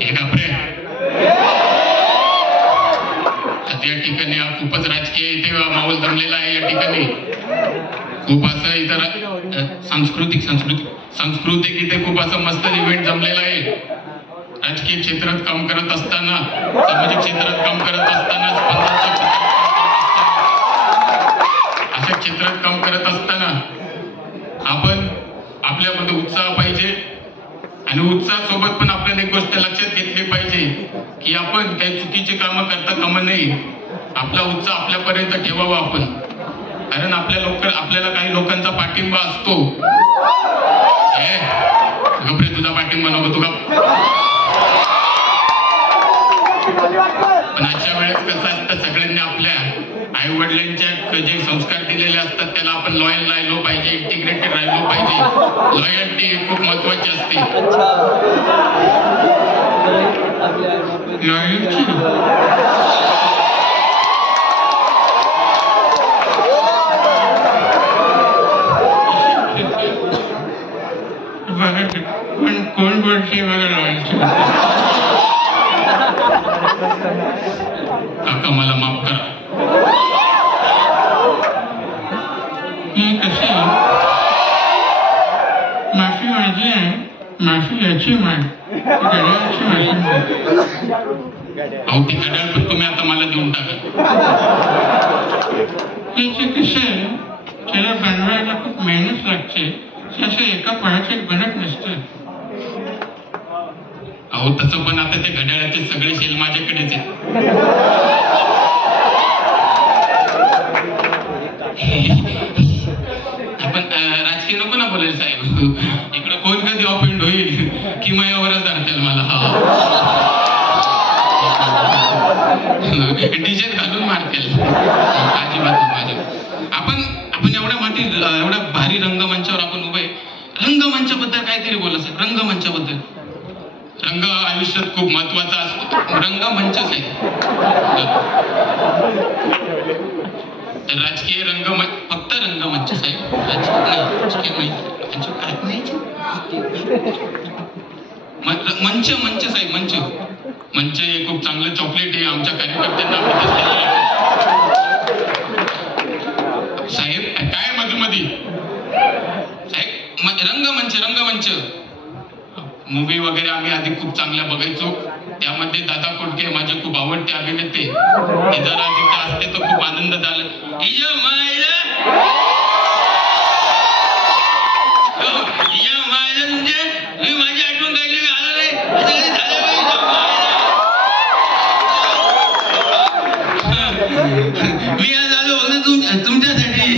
हे घाबरे या ठिकाणी हा खूपच राजकीय इथे माहोल जमलेला आहे. या ठिकाणी खूप असं इतर सांस्कृतिक इथे खूप असं मस्त इव्हेंट जमलेला आहे. राजकीय क्षेत्रात काम करत असताना, सामाजिक क्षेत्रात काम करत असताना, अशा क्षेत्रात काम करत असताना आपण आपल्यामध्ये उत्साह पाहिजे आणि उत्साहासोबत पण आपल्याला एक गोष्ट लक्षात घेतली पाहिजे की आपण काही चुकीची कामं करता कामा नये. आपला उत्साह आपल्यापर्यंत ठेवावा आपण, कारण आपल्याला काही लोकांचा पाठिंबा असतो. गप्रे तुझा पाठिंबा नको तुला. पण अशा वेळेस कसं असतं, सगळ्यांनी आपल्या आई वडिलांच्या जे संस्कार दिलेले असतात त्याला आपण लॉयल राहिलो पाहिजे, इंटिग्रेटेड राहिलो पाहिजे. लॉयल्टी खूप महत्वाची असते. पण कोण बोलते बघा लॉयल्टी. काका मला माफ करा. कशी माफी माझी आहे, माफी याची मान, घड्याळाची माफी. अहो ती घड्याळ पण तुम्ही आता मला देऊन टाका. त्याचे कसं आहे, त्याला बनवायला खूप मेहनत लागते. असं एका पळाचं बनत नसतं. अहो तसं पण आता ते घड्याळाचे सगळे शेल माझ्याकडेच आहेत. आपण राजकीय नको ना बोलायला साहेब. इकडे कोण कधी ऑफेंड होईल की मयावरच धरतील मला. डीजेत घालून मारतील. अजिबात माझ्या आपण एवढ्या भारी रंगमंचावर आपण उभे. रंगमंचाबद्दल काहीतरी बोलायचं. रंगमंचाबद्दल रंग आयुष्यात खूप महत्वाचा असतो. रंगमंचच आहे. राजकीय फक्त रंगमंच साहेब, राजकीय मंच साहेब. मंच हे खूप चांगलं चॉकलेट आहे. आमच्या कार्यकर्त्यांना साहेब काय मधुमधी साहेब. रंगमंच मूवी वगैरे आम्ही आधी खूप चांगल्या बघायचो. त्यामध्ये दादा कोंडके माझे खूप आवडते अभिनेते. ते जरा तिथे असते तर खूप आनंद झाला. माझी आठवण काढली मी आलो नाही. मी आज आलो तुमच्यासाठी.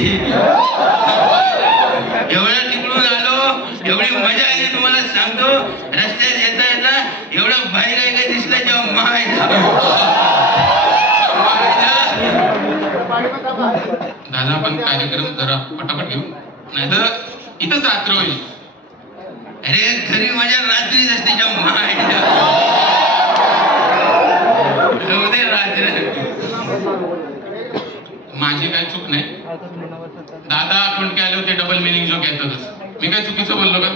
एवढं तिकडून आलो, एवढी मजा आली तुम्हाला सांगतो. रस्त्यात येता एवढं भारी काय दिसलं जेव्हा दादा पण कार्यक्रम जरा पटापट घेऊ, नाही तर इथंच रात्र होईल. अरे घरी माझ्या रात्रीच असते जेव्हा माझी काही चूक नाही. दादा कोण काय आले होते डबल मिनिंग जो घेतातच. मी काय चुकीचं बोललो का?